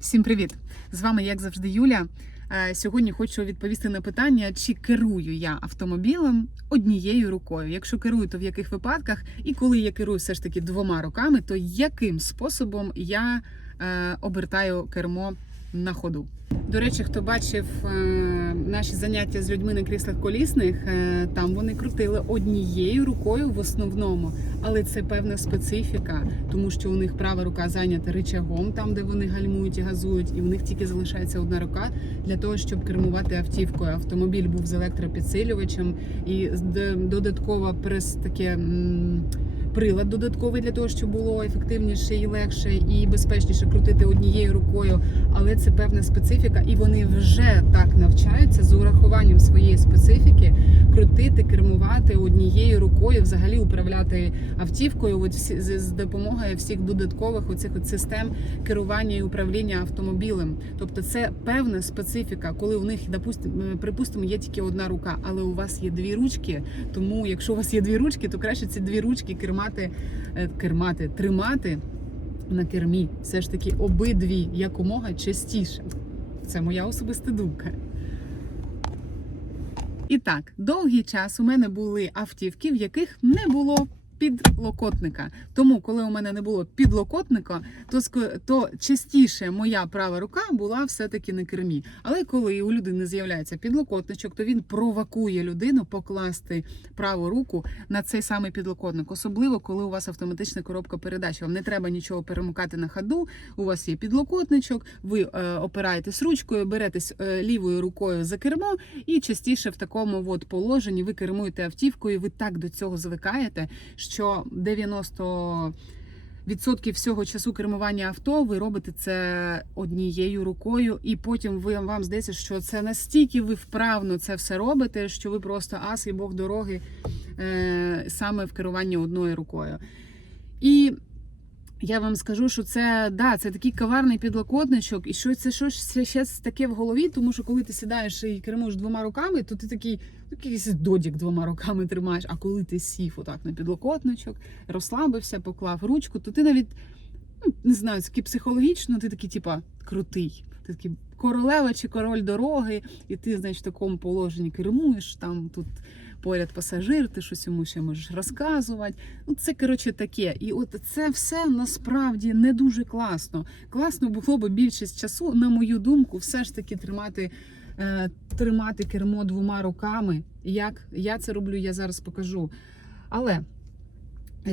Всім привіт! З вами, як завжди, Юля. Е, Сьогодні хочу відповісти на питання, чи керую я автомобілем однією рукою. Якщо керую, то в яких випадках, і коли я керую все ж таки двома руками, то яким способом я е, обертаю кермо на ходу. До речі, хто бачив е, наші заняття з людьми на кріслах колісних, е, там вони крутили однією рукою в основному, але це певна специфіка, тому що у них права рука зайнята рычагом, там де вони гальмують і газують, і у них тільки залишається одна рука для того, щоб кермувати автівкою. Автомобіль був з електропідсилювачем і додатково прес таке. Прилад додатковий для того, щоб було ефективніше і легше і безпечніше крутити однією рукою, але це певна специфіка, і вони вже так навчаються з урахуванням своєї специфіки крутити, кермувати однією рукою, взагалі управляти автівкою. От всі з, з допомогою всіх додаткових оцих от систем керування і управління автомобілем. Тобто, це певна специфіка, коли у них, допустимо, припустимо, є тільки одна рука, але у вас є дві ручки. Тому, якщо у вас є дві ручки, то краще ці дві ручки кермати, е, кермати, тримати на кермі. Все ж таки обидві якомога частіше. Це моя особиста думка. І так, довгий час у мене були автівки, в яких не було підлокотника. Тому, коли у мене не було підлокотника, то то частіше моя права рука була все-таки на кермі. Але коли у людини з'являється підлокотничок, то він провокує людину покласти праву руку на цей самий підлокотник. Особливо, коли у вас автоматична коробка передач. Вам не треба нічого перемикати на ходу. У вас є підлокотничок, ви е, опираєтесь ручкою, беретесь е, лівою рукою за кермо, і частіше в такому от положенні ви кермуєте автівкою. Ви так до цього звикаєте, що 90 Відсотків всього часу кермування авто ви робите це однією рукою, і потім ви вам здається, що це настільки ви вправно це все робите, що ви просто ас і бог дороги е, саме в керуванні одною рукою. І я вам скажу, що це да, це такий коварний підлокотничок, і що це щось ще таке в голові, тому що коли ти сідаєш і кермуєш двома руками, то ти такий ну, якийсь додік двома руками тримаєш. А коли ти сів отак на підлокотничок, розслабився, поклав ручку, то ти навіть ну, не знаю, таки психологічно, ти такий, типа, крутий. Ти такий королева чи король дороги, і ти, значить, в такому положенні кермуєш там тут. Поряд пасажир, ти щось йому ще можеш розказувати. Ну, це коротше таке. І от це все насправді не дуже класно. Класно було б більшість часу, на мою думку, все ж таки тримати, е, тримати кермо двома руками. Як я це роблю, я зараз покажу. Але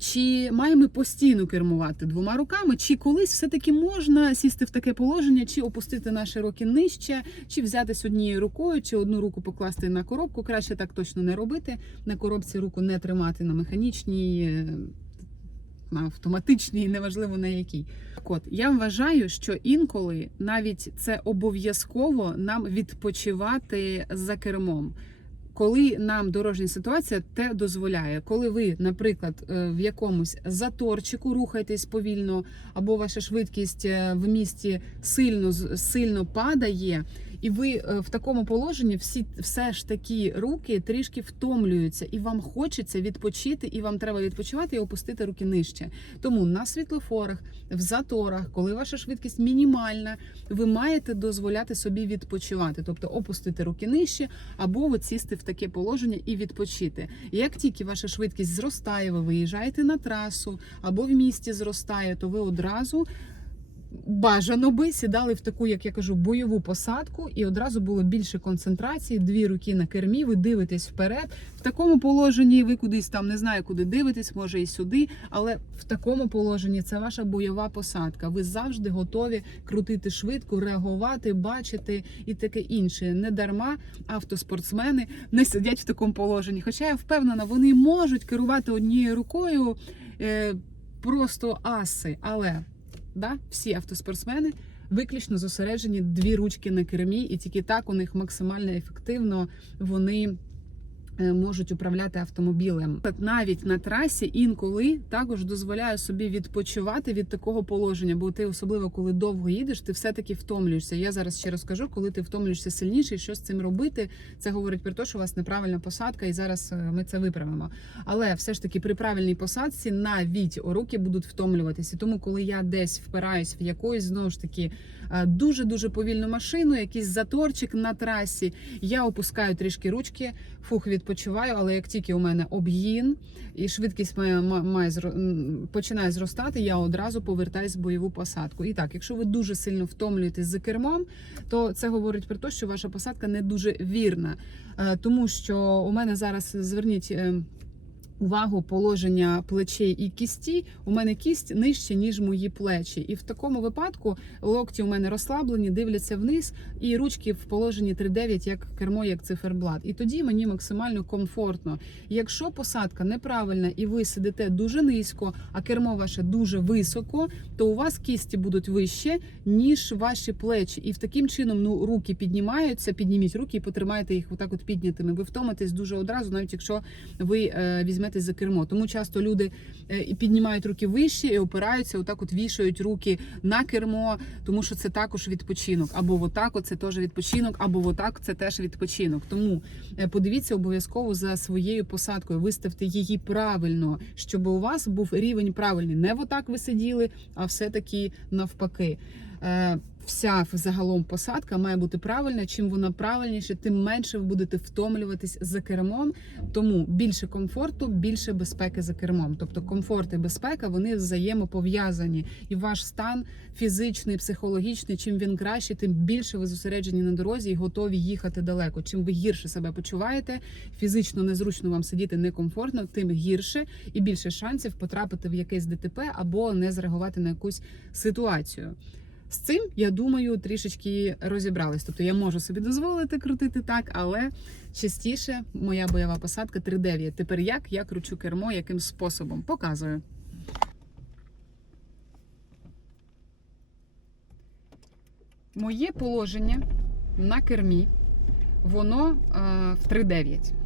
чи маємо постійно кермувати двома руками, чи колись все-таки можна сісти в таке положення, чи опустити наші руки нижче, чи взятись однією рукою, чи одну руку покласти на коробку. Краще так точно не робити. На коробці руку не тримати на механічній, е, на автоматичній, неважливо на якій. Так от я вважаю, що інколи навіть це обов'язково нам відпочивати за кермом коли нам дорожня ситуація те дозволяє, коли ви, наприклад, е, в якомусь заторчику рухаєтесь повільно, або ваша швидкість е, в місті сильно сильно падає, і ви е, в такому положенні всі все ж таки руки трішки втомлюються, і вам хочеться відпочити, і вам треба відпочивати і опустити руки нижче. Тому на світлофорах, в заторах, коли ваша швидкість мінімальна, ви маєте дозволяти собі відпочивати, тобто опустити руки нижче, або сісти в таке положення і відпочити. Як тільки ваша швидкість зростає, ви виїжджаєте на трасу або в місті зростає, то ви одразу. Бажано би сідали в таку, як я кажу, бойову посадку, і одразу було більше концентрації, дві руки на кермі, ви дивитесь вперед. В такому положенні ви кудись там не знаю, куди дивитесь, може і сюди, але в такому положенні це ваша бойова посадка. Ви завжди готові крутити швидко, реагувати, бачити і таке інше. Не дарма автоспортсмени не сидять в такому положенні. Хоча я впевнена, вони можуть керувати однією рукою е, просто аси, але. Да? Всі автоспортсмени виключно зосереджені дві ручки на кермі, і тільки так у них максимально ефективно вони можуть управляти автомобілем. Навіть на трасі інколи також дозволяю собі відпочивати від такого положення, бо ти особливо коли довго їдеш, ти все-таки втомлюєшся. Я зараз ще розкажу, коли ти втомлюєшся сильніше, і що з цим робити. Це говорить про те, що у вас неправильна посадка, і зараз е, ми це виправимо. Але все ж таки при правильній посадці навіть руки будуть втомлюватися. Тому, коли я десь впираюсь в якоїсь знову ж таки дуже дуже повільну машину, якийсь заторчик на трасі. Я опускаю трішки ручки, фух, відпочиваю, але як тільки у мене об'їн і швидкість моя має починає зростати, я одразу повертаюсь в бойову посадку. І так, якщо ви дуже сильно втомлюєтесь за кермом, то це говорить про те, що ваша посадка не дуже вірна. Е, Тому що у мене зараз зверніть. Увагу положення плечей і кісті. У мене кість нижче, ніж мої плечі. І в такому випадку локті у мене розслаблені, дивляться вниз, і ручки в положенні 3-9, як кермо, як циферблат. І тоді мені максимально комфортно. Якщо посадка неправильна і ви сидите дуже низько, а кермо ваше дуже високо, то у вас кісті будуть вище, ніж ваші плечі. І в таким чином ну руки піднімаються. Підніміть руки і потримайте їх отак, от піднятими. Ви втомитесь дуже одразу, навіть якщо ви е, візьметесь за кермо. Тому часто люди е, і піднімають руки вище і опираються, отак от вішають руки на кермо, тому що це також відпочинок. Або отак, от це теж відпочинок, або отак це теж відпочинок. Тому е, подивіться обов'язково за своєю посадкою, виставте її правильно, щоб у вас був рівень правильний. Не отак ви сиділи, а все-таки навпаки. Вся загалом посадка має бути правильна. Чим вона правильніше, тим менше ви будете втомлюватись за кермом. Тому більше комфорту, більше безпеки за кермом. Тобто комфорт і безпека вони взаємопов'язані. І ваш стан фізичний, психологічний, чим він кращий, тим більше ви зосереджені на дорозі і готові їхати далеко. Чим ви гірше себе почуваєте, фізично незручно вам сидіти некомфортно, тим гірше і більше шансів потрапити в якесь ДТП або не зреагувати на якусь ситуацію. З цим я думаю трішечки розібрались. Тобто я можу собі дозволити крутити так, але частіше моя бойова посадка 3.9. Тепер як я кручу кермо, яким способом показую. Моє положення на кермі, воно е, в 3.9.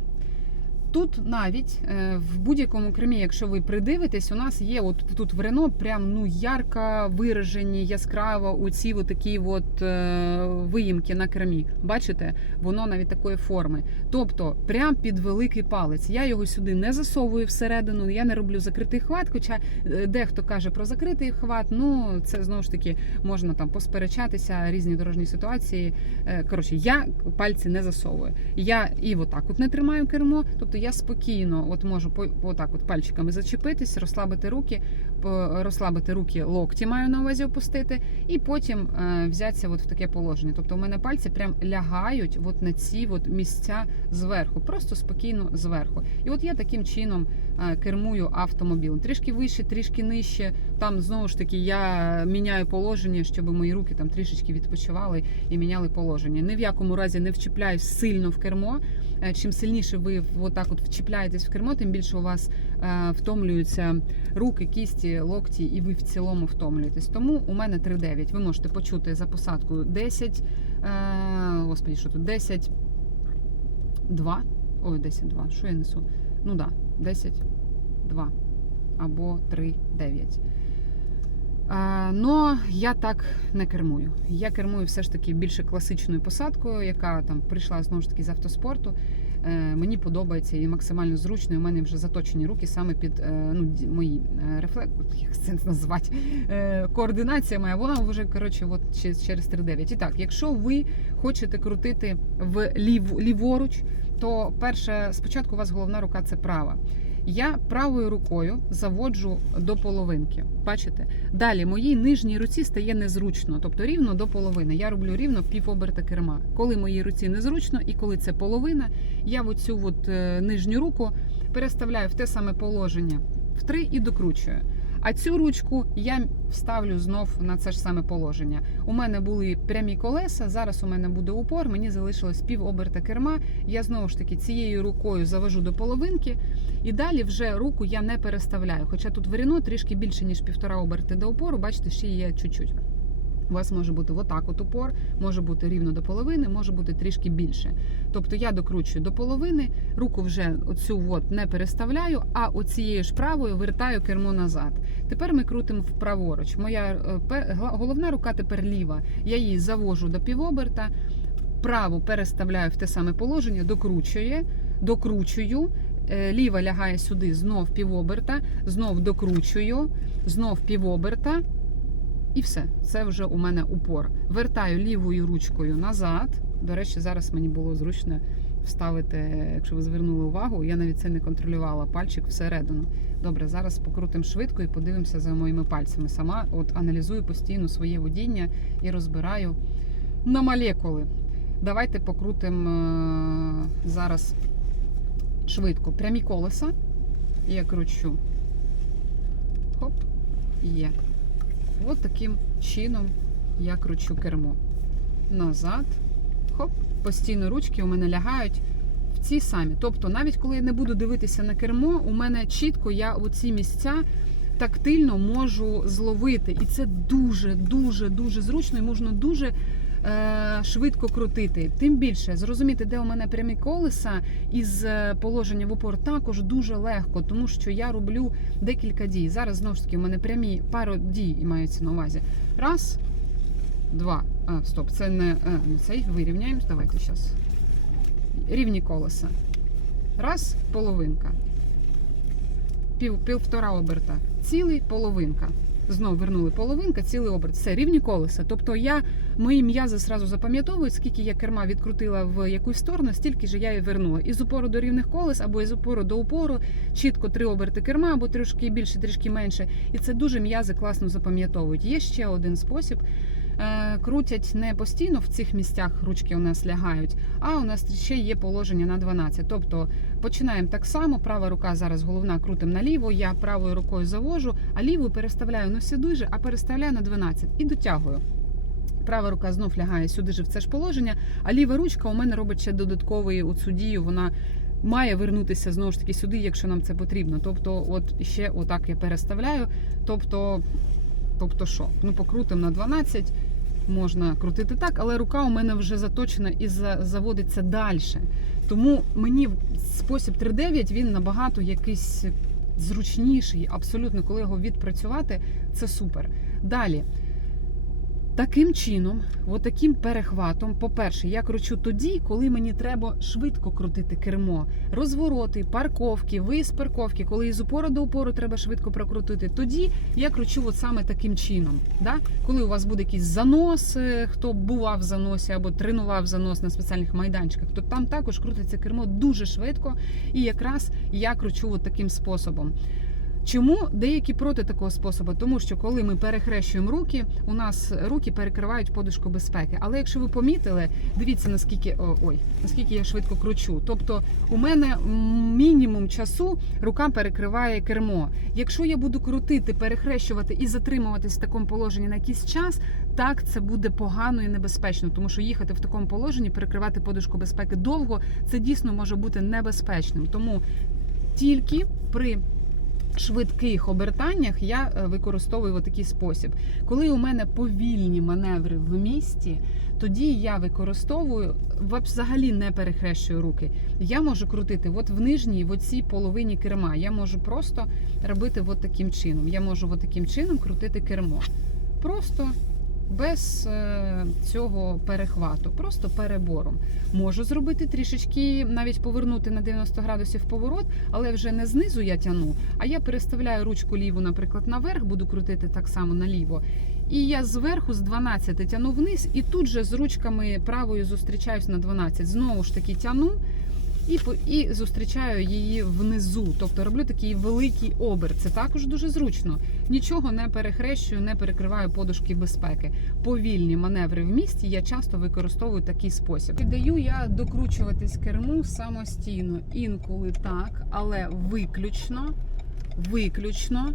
Тут навіть е, в будь-якому кермі, якщо ви придивитесь, у нас є от тут в Рено прям ну ярко виражені, яскраво оці от такі от е, виїмки на кермі. Бачите, воно навіть такої форми. Тобто, прям під великий палець. Я його сюди не засовую всередину, я не роблю закритий хват. Хоча е, дехто каже про закритий хват. Ну це знову ж таки можна там посперечатися, різні дорожні ситуації. Коротше, я пальці не засовую. Я і отак от не тримаю кермо. Тобто я спокійно от можу по, отак от пальчиками зачепитись, розслабити руки, розслабити руки, локті маю на увазі опустити, і потім е, взятися от в таке положення. Тобто у мене пальці прям лягають от на ці от місця зверху, просто спокійно зверху. І от я таким чином е, кермую автомобілем. Трішки вище, трішки нижче. Там знову ж таки я міняю положення, щоб мої руки там трішечки відпочивали і міняли положення. Ні в якому разі не вчіпляюсь сильно в кермо. Е, Чим сильніше ви отак от вчіпляєтесь в кермо, тим більше у вас е, втомлюються руки, кісті, локті, і ви в цілому втомлюєтесь. Тому у мене 3,9. Ви можете почути за посадкою 10, е, господі, що тут 10, 2. Ой, 10, 2. Що я несу? Ну да, 10, 2 або 3, 9. А, но я так не кермую. Я кермую все ж таки більше класичною посадкою, яка там прийшла знову ж таки з автоспорту. Е, мені подобається і максимально зручно. У мене вже заточені руки саме під е, ну, мої е, рефлекс, як це назвати, е, координація моя, вона вже коротше, от через 3.9. І так, якщо ви хочете крутити в лів, ліворуч, то перше, спочатку у вас головна рука це права. Я правою рукою заводжу до половинки. Бачите? Далі моїй нижній руці стає незручно, тобто рівно до половини. Я роблю рівно пів оберта керма. Коли моїй руці незручно і коли це половина, я в оцю от, е, нижню руку переставляю в те саме положення в три і докручую. А цю ручку я вставлю знов на це ж саме положення. У мене були прямі колеса, зараз у мене буде упор, мені залишилось пів оберта керма. Я знову ж таки цією рукою завожу до половинки, і далі вже руку я не переставляю. Хоча тут варіно трішки більше, ніж півтора оберти до опору, бачите, ще є чуть-чуть. У вас може бути отак от упор, може бути рівно до половини, може бути трішки більше. Тобто я докручую до половини, руку вже оцю от не переставляю, а оцією ж правою вертаю кермо назад. Тепер ми крутимо вправоруч. Моя е, головна рука тепер ліва. Я її завожу до півоберта, праву переставляю в те саме положення, докручує, докручую. Е, Ліва лягає сюди, знов півоберта, знов докручую, знов півоберта. І все, це вже у мене упор. Вертаю лівою ручкою назад. До речі, зараз мені було зручно вставити, якщо ви звернули увагу, я навіть це не контролювала пальчик всередину. Добре, зараз покрутимо швидко і подивимося за моїми пальцями. Сама от аналізую постійно своє водіння і розбираю на молекули. Давайте покрутимо е, зараз швидко прямі колеса. Я кручу. Хоп, є. От таким чином я кручу кермо. Назад. Хоп, постійно ручки у мене лягають в ці самі. Тобто, навіть коли я не буду дивитися на кермо, у мене чітко я оці місця тактильно можу зловити. І це дуже, дуже, дуже зручно і можна дуже. Е, Швидко крутити, тим більше зрозуміти, де у мене прямі колеса із е, положення в опор також дуже легко, тому що я роблю декілька дій. Зараз знову ж таки у мене прямі пару дій маються на увазі. Раз, два. А, стоп, це не не цей. Вирівняємо. Давайте зараз. Рівні колеса. Раз, половинка. Пів, півтора оберта. Цілий половинка. Знову вернули половинка, цілий оберт. Все, рівні колеса. Тобто я мої м'язи зразу запам'ятовують, скільки я керма відкрутила в якусь сторону, стільки ж я і вернула. Із упору до рівних колес або із упору до упору, чітко три оберти керма, або трішки більше, трішки менше. І це дуже м'язи класно запам'ятовують. Є ще один спосіб. Е, Крутять не постійно в цих місцях ручки у нас лягають, а у нас ще є положення на 12. Тобто починаємо так само. Права рука зараз головна крутим наліво. Я правою рукою завожу, а лівою переставляю не сюди же, а переставляю на 12 і дотягую. Права рука знов лягає сюди же в це ж положення, а ліва ручка у мене робить ще додатковий оцю дію. Вона має вернутися знову ж таки сюди, якщо нам це потрібно. Тобто, от ще отак я переставляю. Тобто, тобто що? Ну, покрутимо на 12. Можна крутити так, але рука у мене вже заточена і заводиться далі. Тому мені спосіб 3.9 він набагато якийсь зручніший. Абсолютно, коли його відпрацювати, це супер. Далі. Таким чином, отаким перехватом, по-перше, я кручу тоді, коли мені треба швидко крутити кермо. Розвороти, парковки, виїзд парковки, коли із упору до упору треба швидко прокрутити. Тоді я кручу от саме таким чином. Да? Коли у вас буде якийсь занос, е, хто бував в заносі або тренував занос на спеціальних майданчиках, то там також крутиться кермо дуже швидко. І якраз я кручу от таким способом. Чому деякі проти такого способу? Тому що коли ми перехрещуємо руки, у нас руки перекривають подушку безпеки. Але якщо ви помітили, дивіться наскільки ой, наскільки я швидко кручу. Тобто у мене мінімум часу рука перекриває кермо. Якщо я буду крутити, перехрещувати і затримуватись в такому положенні на якийсь час, так це буде погано і небезпечно, тому що їхати в такому положенні, перекривати подушку безпеки довго, це дійсно може бути небезпечним. Тому тільки при швидких обертаннях я е, використовую такий спосіб. Коли у мене повільні маневри в місті, тоді я використовую взагалі не перехрещую руки. Я можу крутити от в нижній, в оцій половині керма. Я можу просто робити от таким чином. Я можу от таким чином крутити кермо. Просто без е, цього перехвату, просто перебором. Можу зробити трішечки, навіть повернути на 90 градусів поворот, але вже не знизу я тяну, а я переставляю ручку ліву, наприклад, наверх, буду крутити так само наліво. І я зверху з 12 тяну вниз, і тут же з ручками правою зустрічаюсь на 12. Знову ж таки тяну і, і зустрічаю її внизу. Тобто роблю такий великий оберт. Це також дуже зручно. Нічого не перехрещую, не перекриваю подушки безпеки. Повільні маневри в місті я часто використовую такий спосіб. Даю я докручуватись керму самостійно. Інколи так, але виключно, виключно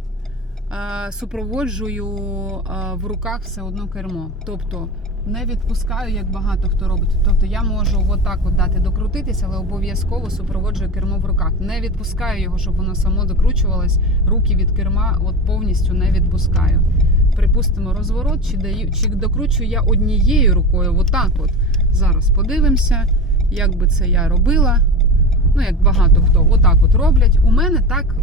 е, супроводжую е, в руках все одно кермо. Тобто не відпускаю, як багато хто робить. Тобто я можу отак от дати докрутитися, але обов'язково супроводжую кермо в руках. Не відпускаю його, щоб воно само докручувалось. Руки від керма от повністю не відпускаю. Припустимо, розворот, чи даю, чи докручую я однією рукою, отак от. Зараз подивимося, як би це я робила. Ну, як багато хто отак от роблять. У мене так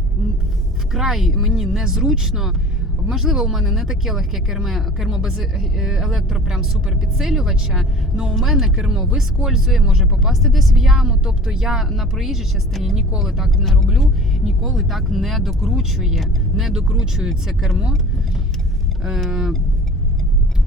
вкрай мені незручно. Можливо, у мене не таке легке кермо, кермо без е, електро прям суперпідсилювача, але у мене кермо вискользує, може попасти десь в яму. Тобто я на проїжджій частині ніколи так не роблю, ніколи так не докручує, не докручує це кермо.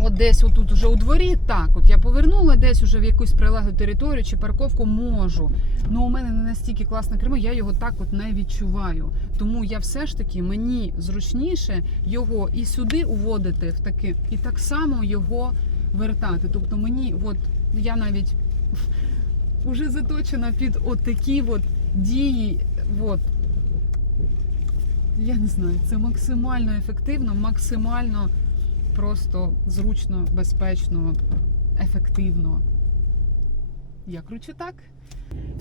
От десь отут уже у дворі, так, от я повернула десь уже в якусь прилеглу територію чи парковку можу. Ну у мене не настільки класне кермо, я його так от не відчуваю. Тому я все ж таки мені зручніше його і сюди уводити в таки, і так само його вертати. Тобто мені, от я навіть вже заточена під такі от дії. От. Я не знаю, це максимально ефективно, максимально просто зручно, безпечно, ефективно. Я кручу так.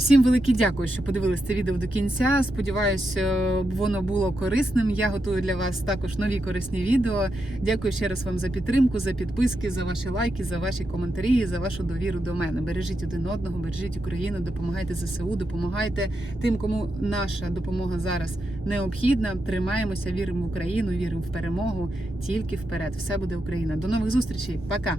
Всім велике дякую, що подивились це відео до кінця. Сподіваюсь, е, воно було корисним. Я готую для вас також нові корисні відео. Дякую ще раз вам за підтримку, за підписки, за ваші лайки, за ваші коментарі, за вашу довіру до мене. Бережіть один одного, бережіть Україну, допомагайте ЗСУ, допомагайте тим, кому наша допомога зараз необхідна. Тримаємося, віримо в Україну, віримо в перемогу. Тільки вперед. Все буде Україна. До нових зустрічей. Пока.